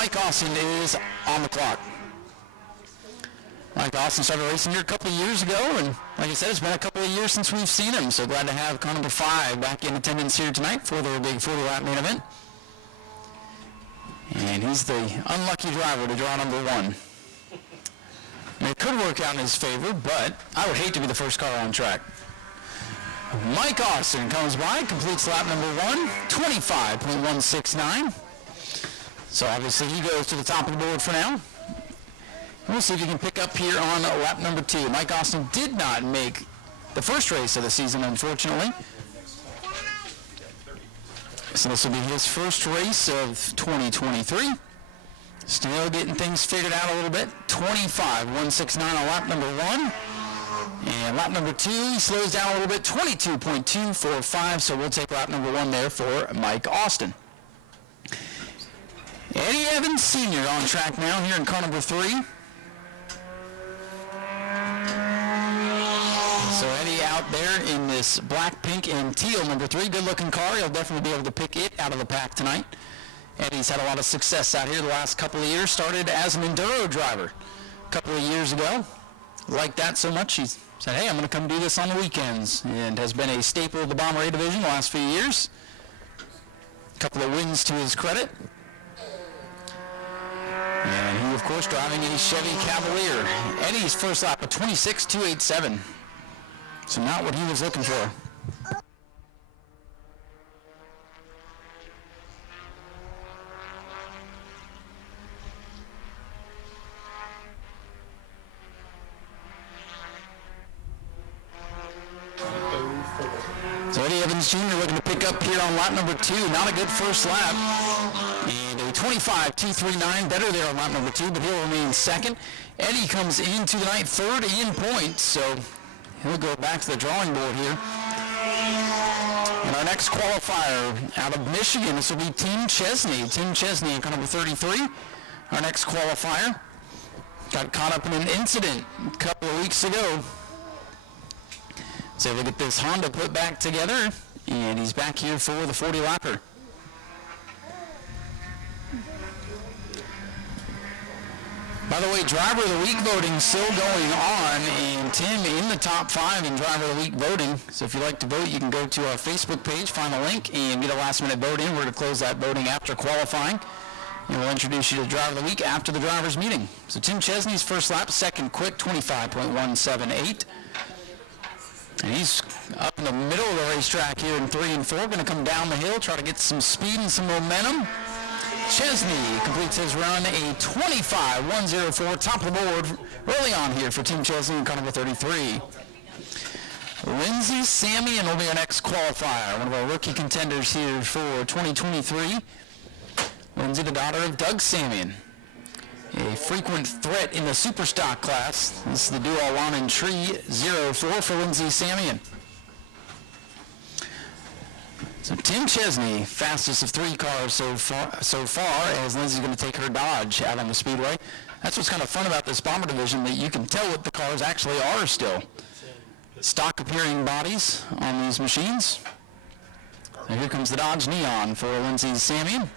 Mike Austin is on the clock. Mike Austin started racing here a couple of years ago, and like I said, it's been a couple of years since we've seen him, so glad to have car number 5 back in attendance here tonight for their big 40-lap main event. And he's the unlucky driver to draw number 1. And it could work out in his favor, but I would hate to be the first car on track. Mike Austin comes by, completes lap number 1, 25.169. So obviously he goes to the top of the board for now. We'll see if he can pick up here on lap number 2. Mike Austin did not make the first race of the season, unfortunately. So this will be his first race of 2023. Still getting things figured out a little bit. 25.169 on lap number 1. And lap number 2, he slows down a little bit, 22.245. So we'll take lap number 1 there for Mike Austin. Eddie Evans Sr. on track now here in car number 3. So Eddie out there in this black, pink, and teal number 3. Good-looking car. He'll definitely be able to pick it out of the pack tonight. Eddie's had a lot of success out here the last couple of years. Started as an enduro driver a couple of years ago. Liked that so much, he said, hey, I'm going to come do this on the weekends, and has been a staple of the Bomber A division the last few years. A couple of wins to his credit. And he, of course, driving a Chevy Cavalier. Eddie's first lap, a 26.287. So not what he was looking for. So Eddie Evans Jr. looking to pick up here on lap number 2. Not a good first lap. And a 25.239, better there on lap number 2, but he'll remain second. Eddie comes into the night third in points, so he'll go back to the drawing board here. And our next qualifier out of Michigan, this will be Tim Chesney. Tim Chesney in car number 33. Our next qualifier got caught up in an incident a couple of weeks ago. So we'll get this Honda put back together, and he's back here for the 40-lapper. By the way, Driver of the Week voting still going on, and Tim in the top 5 in Driver of the Week voting. So if you'd like to vote, you can go to our Facebook page, find the link, and get a last-minute vote in. We're going to close that voting after qualifying, and we'll introduce you to Driver of the Week after the drivers' meeting. So Tim Chesney's first lap, second quick, 25.178. And he's up in the middle of the racetrack here in 3 and 4, going to come down the hill, try to get some speed and some momentum. Chesney completes his run, a 25.104, top of the board early on here for Team Chesney in car number 33. Lindsay Samian will be our next qualifier, one of our rookie contenders here for 2023. Lindsay, the daughter of Doug Samian, a frequent threat in the super stock class. This is the duo Walentynski 04 for Lindsay Samian. So Tim Chesney, fastest of 3 cars so far, as Lindsay's going to take her Dodge out on the Speedway. That's what's kind of fun about this Bomber division, that you can tell what the cars actually are still. Stock appearing bodies on these machines. So here comes the Dodge Neon for Lindsay Samian.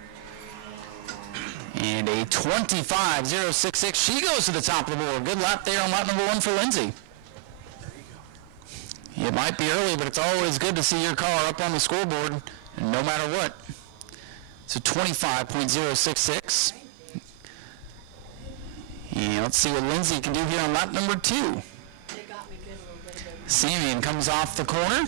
And a 25.066. She goes to the top of the board. Good lap there on lap number 1 for Lindsay. It might be early, but it's always good to see your car up on the scoreboard, no matter what. So 25.066. And let's see what Lindsay can do here on lap number 2. Samian comes off the corner,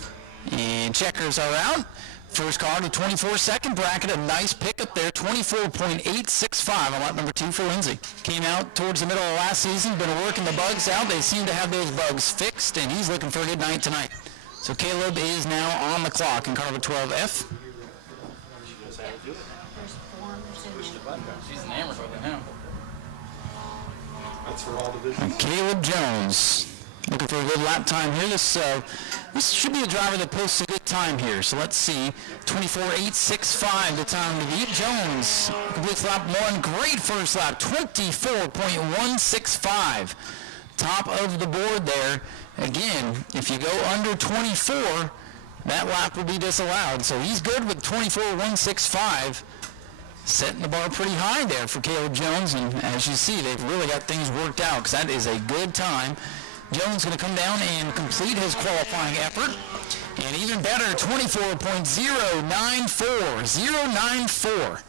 and checkers are out. First car to 24-second bracket, a nice pickup there, 24.865 on lap number 2 for Lindsay. Came out towards the middle of last season, been working the bugs out. They seem to have those bugs fixed, and he's looking for a good night tonight. So Caleb is now on the clock in car number 12F. She's enamored with him. That's for all divisions. And Caleb Jones looking for a good lap time here. This should be a driver that posts a good time here. So let's see. 24.865 the time to beat. Jones completes lap 1. Great first lap. 24.165. Top of the board there. Again, if you go under 24, that lap will be disallowed. So he's good with 24.165. setting the bar pretty high there for Caleb Jones, and as you see, they've really got things worked out because that is a good time. Jones going to come down and complete his qualifying effort. And even better, 24.094.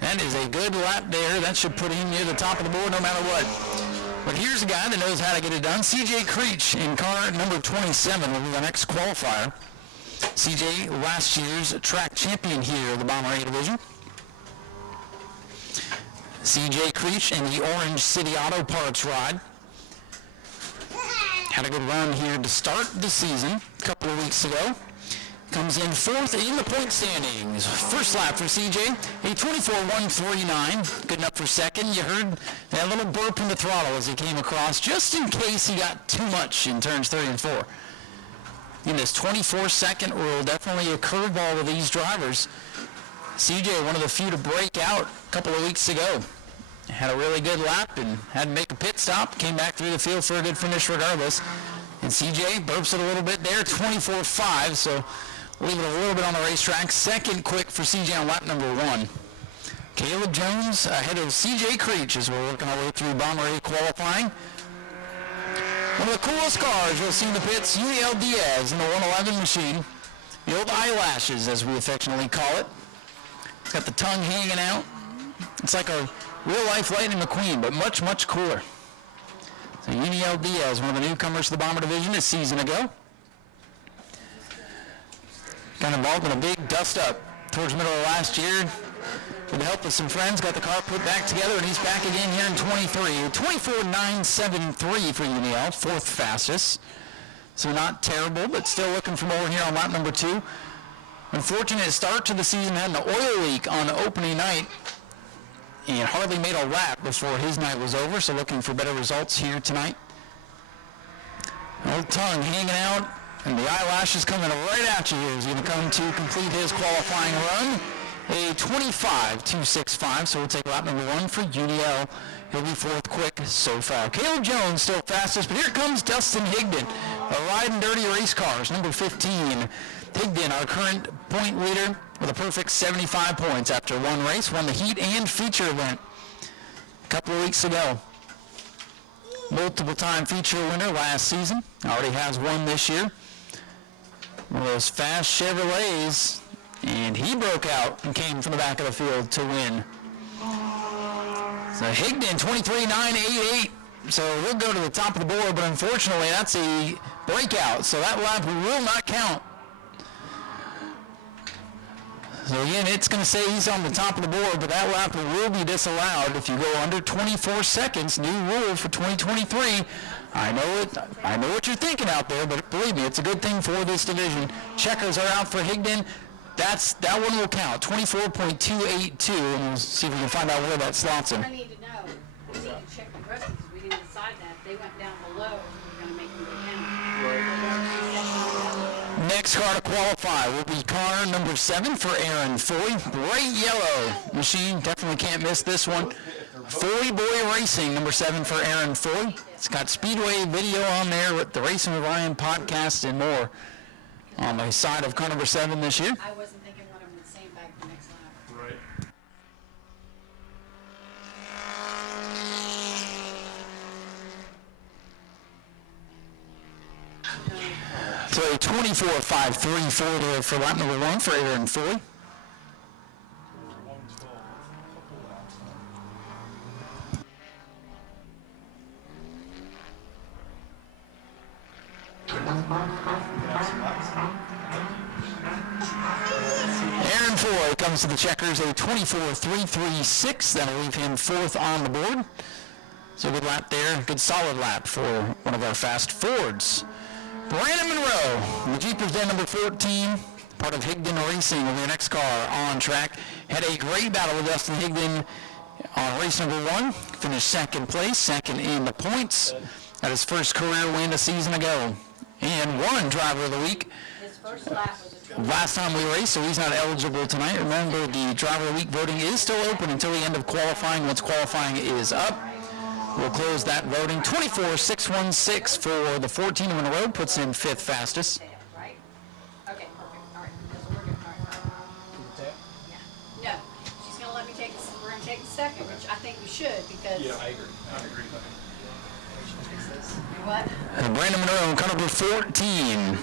That is a good lap there. That should put him near the top of the board no matter what. But here's a guy that knows how to get it done. CJ Creech in car number 27 will be the next qualifier. CJ, last year's track champion here in the Bomber A division. CJ Creech in the Orange City Auto Parts ride. Had a good run here to start the season a couple of weeks ago. Comes in fourth in the point standings. First lap for CJ, a 24.139. Good enough for second. You heard that little burp in the throttle as he came across, just in case he got too much in turns 3 and 4. In this 24-second rule, definitely a curveball to these drivers. CJ, one of the few to break out a couple of weeks ago. Had a really good lap and had to make a pit stop. Came back through the field for a good finish regardless. And CJ burps it a little bit there, 24.5, so leave it a little bit on the racetrack. Second quick for CJ on lap number 1. Caleb Jones ahead of CJ Creech as we're working our way through Bomber A qualifying. One of the coolest cars you'll see in the pits, UEL Diaz in the 111 machine. The old eyelashes, as we affectionately call it. It's got the tongue hanging out. It's like a real-life Lightning McQueen, but much, much cooler. So UEL Diaz, one of the newcomers to the Bomber division a season ago. Got involved in a big dust-up towards the middle of last year. With the help of some friends, got the car put back together, and he's back again here in 23. 24.973 for UNEL, fourth fastest. So not terrible, but still looking for more here on lap number 2. Unfortunate start to the season, had an oil leak on opening night, and hardly made a lap before his night was over, so looking for better results here tonight. Old tongue hanging out, and the eyelashes coming right at you here. He's going to come to complete his qualifying run. A 25.265, so we'll take lap number 1 for UNEL. He'll be fourth quick so far. Caleb Jones still fastest, but here comes Dustin Higdon, a riding dirty race cars, number 15. Higdon, our current point leader, with a perfect 75 points after one race, won the heat and feature event a couple of weeks ago. Multiple-time feature winner last season, already has one this year. One of those fast Chevrolets, and he broke out and came from the back of the field to win. So Higdon, 23.988. So we'll go to the top of the board, but unfortunately that's a breakout, so that lap will not count. So again, it's going to say he's on the top of the board, but that lap will be disallowed if you go under 24 seconds. New rule for 2023. I know what you're thinking out there, but believe me, it's a good thing for this division. Checkers are out for Higdon. That one will count, 24.282, and we'll see if we can find out where that slots him. I need to know. We need to check the rest because we didn't decide that. They went down below. We're going to make them go down. Next car to qualify will be car number 7 for Aaron Foy. Bright yellow machine, definitely can't miss this one. Foy Boy Racing, number 7 for Aaron Foy. It's got Speedway video on there with the Racing with Ryan podcast and more on the side of car number 7 this year. I wasn't thinking one of them the same back the next lap. Right. So a 24.534 there for lap number 1 for Aaron Foy. Aaron Foy comes to the checkers, a 24.336. That'll leave him fourth on the board. So good lap there, good solid lap for one of our fast Fords. Brandon Monroe, the Jeepers Den number 14, part of Higdon Racing, will be the next car on track. Had a great battle with Dustin Higdon on race number 1. Finished second place, second in the points. Had his first career win a season ago. And won Driver of the Week. His first lap was a Last time we raced, so he's not eligible tonight. Remember, the Driver of the Week voting is still open until the end of qualifying. Once qualifying is up, we'll close that voting. 24.616 for the 14 in a row, puts him 5th fastest. right? Okay, perfect. All right. That's what we're good. All right. Yeah. No. She's going to let me take think we should, because. Yeah, I agree. I agree with that. What? Brandon Monroe, car number 14,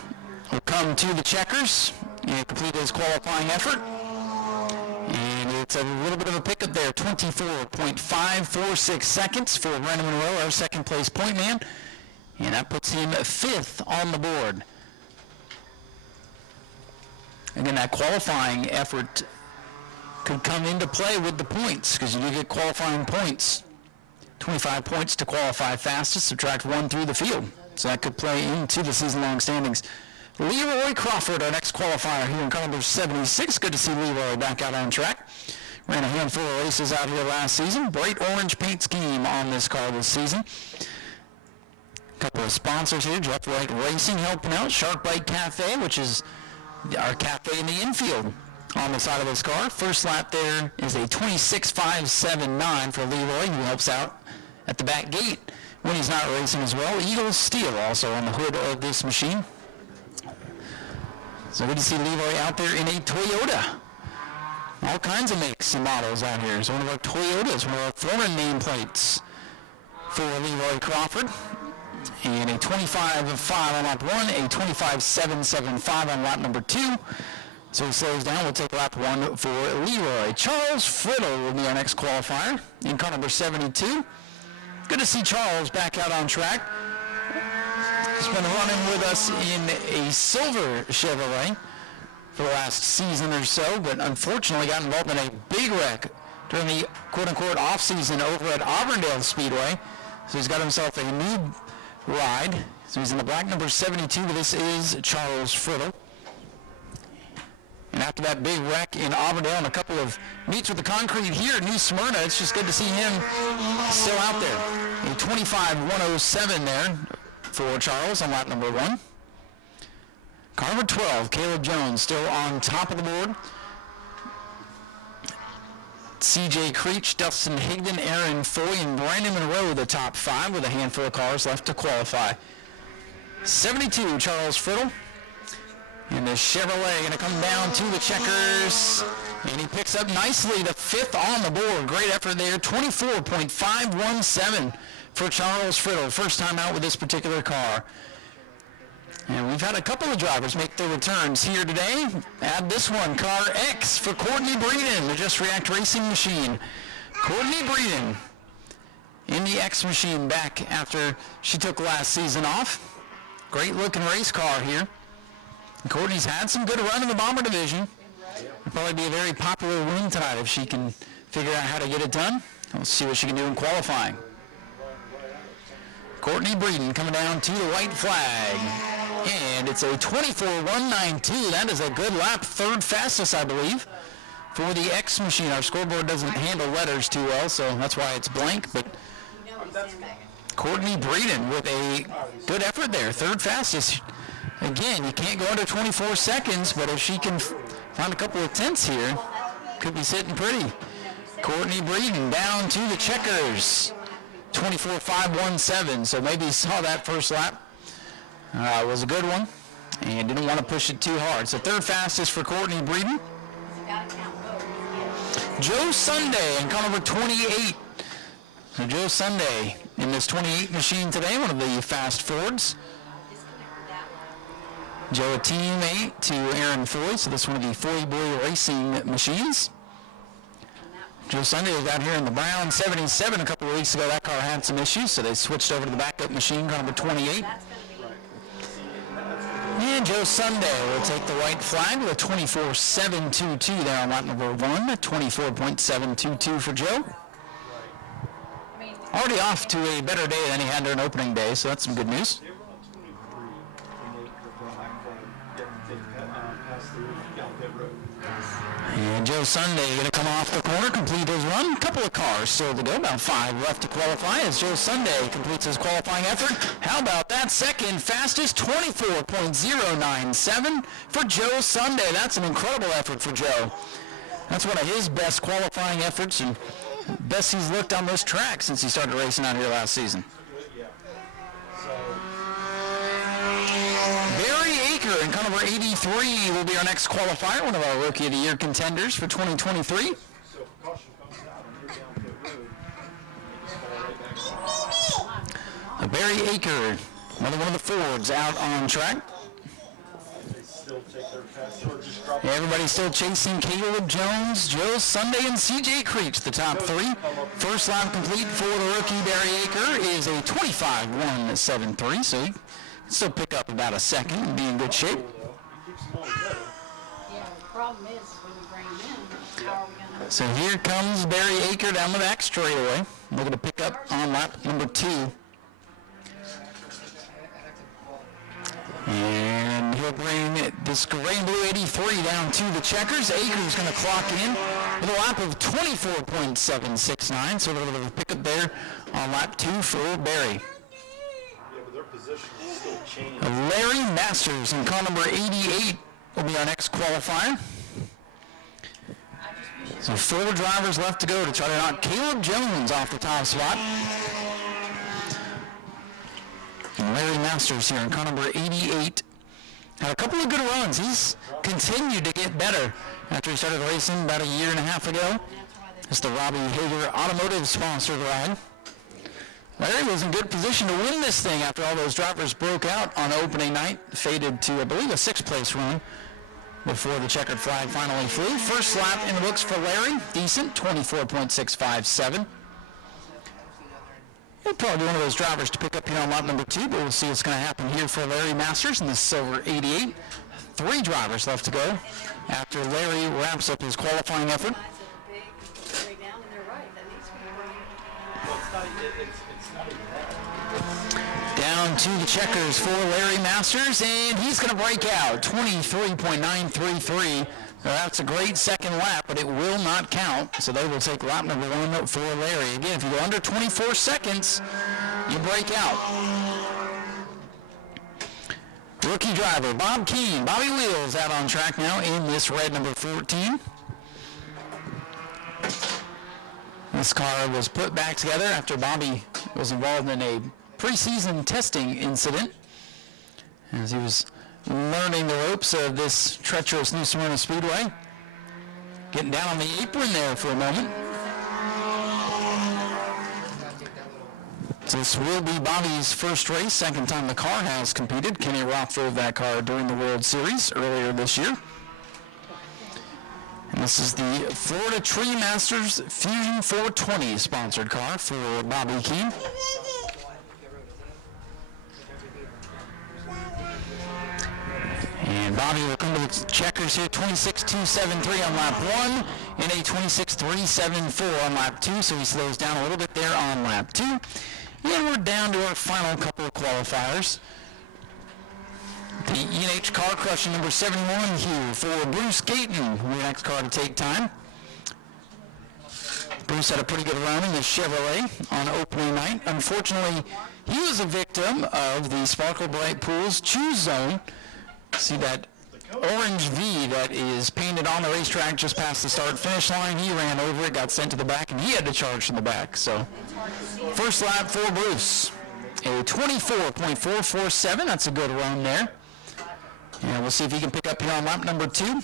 will come to the checkers and complete his qualifying effort. And it's a little bit of a pickup there, 24.546 seconds for Brandon Monroe, our second place point man. And that puts him 5th on the board. Again, that qualifying effort could come into play with the points, because you do get qualifying points. 25 points to qualify fastest, subtract 1 through the field. So that could play into the season-long standings. Leroy Crawford, our next qualifier here in car number 76. Good to see Leroy back out on track. Ran a handful of races out here last season. Bright orange paint scheme on this car this season. A couple of sponsors here. Jeff Wright Racing helping out. Shark Bite Cafe, which is our cafe in the infield on the side of this car. First lap there is a 26.579 for Leroy, who helps out at the back gate when he's not racing as well. Eagle Steel also on the hood of this machine. So good to see Leroy out there in a Toyota. All kinds of makes and models out here. So one of our Toyotas, one of our foreign nameplates for Leroy Crawford. And a 25.5 on lap 1, a 25.775 on lap number 2. So he slows down. We'll take lap 1 for Leroy. Charles Friddle will be our next qualifier in car number 72. Good to see Charles back out on track. He's been running with us in a silver Chevrolet for the last season or so, but unfortunately got involved in a big wreck during the quote-unquote off-season over at Auburndale Speedway. So he's got himself a new ride. So he's in the black number 72, but this is Charles Friddle. And after that big wreck in Auburndale and a couple of meets with the concrete here at New Smyrna, it's just good to see him still out there. A 25.107 there for Charles on lap number 1. Car number 12, Caleb Jones, still on top of the board. C.J. Creech, Dustin Higdon, Aaron Foy, and Brandon Monroe, the top 5, with a handful of cars left to qualify. 72, Charles Friddle. And the Chevrolet going to come down to the checkers. And he picks up nicely the 5th on the board. Great effort there. 24.517 for Charles Friddle. First time out with this particular car. And we've had a couple of drivers make their returns here today. Add this one, car X for Courtney Breeden, the Just React Racing machine. Courtney Breeden in the X machine back after she took last season off. Great looking race car here. Courtney's had some good run in the Bomber division. It'll probably be a very popular win tonight if she can figure out how to get it done. We'll see what she can do in qualifying. Courtney Breeden coming down to the white flag. And it's a 24.192. That is a good lap. 3rd fastest, I believe, for the X machine. Our scoreboard doesn't handle letters too well, so that's why it's blank. But Courtney Breeden with a good effort there. 3rd fastest. Again, you can't go under 24 seconds, but if she can find a couple of tenths here, could be sitting pretty. Courtney Breeden down to the checkers. 24.517, so maybe saw that first lap. Was a good one, and didn't want to push it too hard. So 3rd fastest for Courtney Breeden. Joe Sunday in car number 28. So Joe Sunday in this 28 machine today, one of the fast Fords. Joe, a teammate to Aaron Foy, so this is one of the Foy Boy Racing machines. Joe Sunday was out here in the brown 77 a couple of weeks ago. That car had some issues, so they switched over to the backup machine, car number 28. And Joe Sunday will take the white flag with a 24.722 there on lap number 1, 24.722 for Joe. Already off to a better day than he had during opening day, so that's some good news. And Joe Sunday going to come off the corner, complete his run. A couple of cars still to go, about 5 left to qualify as Joe Sunday completes his qualifying effort. How about that second fastest, 24.097 for Joe Sunday. That's an incredible effort for Joe. That's one of his best qualifying efforts and best he's looked on this track since he started racing out here last season. In car number 83 will be our next qualifier, one of our Rookie of the Year contenders for 2023. So if caution comes out on your down pit road, Barry Aker, another one of the Fords out on track. Everybody's still chasing Caleb Jones, Joe Sunday, and CJ Creech, the top three. First lap complete for the rookie Barry Aker is a 25.173, so he can still pick up about a second and be in good shape. Yeah, the problem is when you bring him in, how are we going to... So here comes Barry Aker down the back straightaway, looking to pick up on lap number 2. And he'll bring this gray and blue 83 down to the checkers. Aker's going to clock in with a lap of 24.769, so a little bit of a pickup there on lap 2 for Barry. Yeah, but their position is still changed. Larry Masters in car number 88 will be our next qualifier. So 4 drivers left to go to try to knock Caleb Jones off the top spot. And Larry Masters here in car number 88. Had a couple of good runs. He's continued to get better after he started racing about a year and a half ago. It's the Robbie Hager Automotive sponsored ride. Larry was in good position to win this thing after all those drivers broke out on opening night. Faded to, I believe, a 6th place run before the checkered flag finally flew. First lap in the books for Larry. Decent, 24.657. He'll probably be one of those drivers to pick up here on lap number 2, but we'll see what's going to happen here for Larry Masters in the silver 88. 3 drivers left to go after Larry wraps up his qualifying effort. Down to the checkers for Larry Masters, and he's going to break out, 23.933. That's a great second lap, but it will not count, so they will take lap number 1 for Larry. Again, if you go under 24 seconds, you break out. Rookie driver Bob Keane, Bobby Wheels out on track now in this red number 14. This car was put back together after Bobby was involved in a preseason testing incident as he was learning the ropes of this treacherous New Smyrna Speedway. Getting down on the apron there for a moment. So this will be Bobby's first race, second time the car has competed. Kenny Roth drove that car during the World Series earlier this year. And this is the Florida Tree Masters Fusion 420 sponsored car for Bobby Keane. And Bobby will come to the checkers here, 26.273 on lap 1 and a 26.374 on lap 2, so he slows down a little bit there on lap 2. And we're down to our final couple of qualifiers. The E&H car crushing number 71 here for Bruce Gayton, the next car to take time. Bruce had a pretty good run in the Chevrolet on opening night. Unfortunately, he was a victim of the Sparkle Bright Pools Choose Zone. See that orange V that is painted on the racetrack just past the start-finish line. He ran over it, got sent to the back, and he had to charge from the back. So first lap for Bruce, a 24.447. That's a good run there. And we'll see if he can pick up here on lap number 2.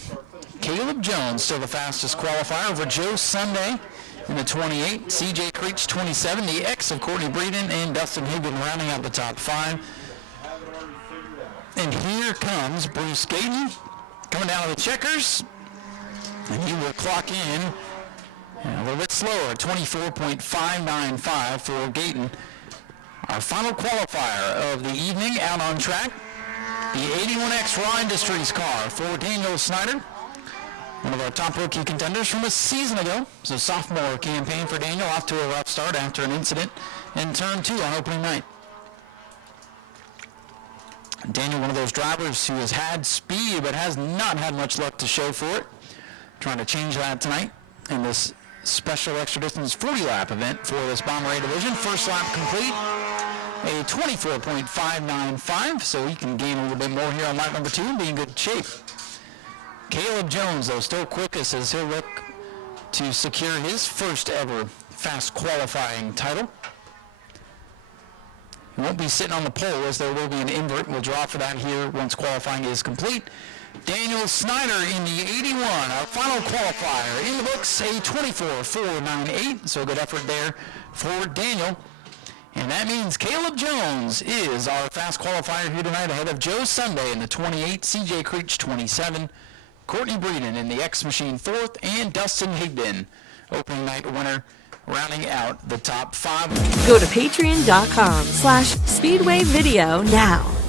Caleb Jones, still the fastest qualifier over Joe Sunday in the 28. CJ Creech, 27. The ex of Courtney Breeden and Dustin Higdon rounding out the top 5. And here comes Bruce Gayton coming down to the checkers. And he will clock in a little bit slower, 24.595 for Gayton. Our final qualifier of the evening out on track, the 81X Raw Industries car for Daniel Snyder, one of our top rookie contenders from a season ago. So sophomore campaign for Daniel, off to a rough start after an incident in turn 2 on opening night. Daniel, one of those drivers who has had speed but has not had much luck to show for it. Trying to change that tonight in this special extra distance 40 lap event for this Bomber A division. First lap complete, a 24.595, so he can gain a little bit more here on lap number 2 and be in good shape. Caleb Jones, though, still quickest as he'll look to secure his first ever fast qualifying title. He won't be sitting on the pole as there will be an invert. We'll draw for that here once qualifying is complete. Daniel Snyder in the 81, our final qualifier. In the books, a 24.498, so a good effort there for Daniel. And that means Caleb Jones is our fast qualifier here tonight ahead of Joe Sunday in the 28, CJ Creech 27, Courtney Breeden in the X Machine 4th, and Dustin Higdon, opening night winner, rounding out the top 5. Go to patreon.com/Speedway Video now.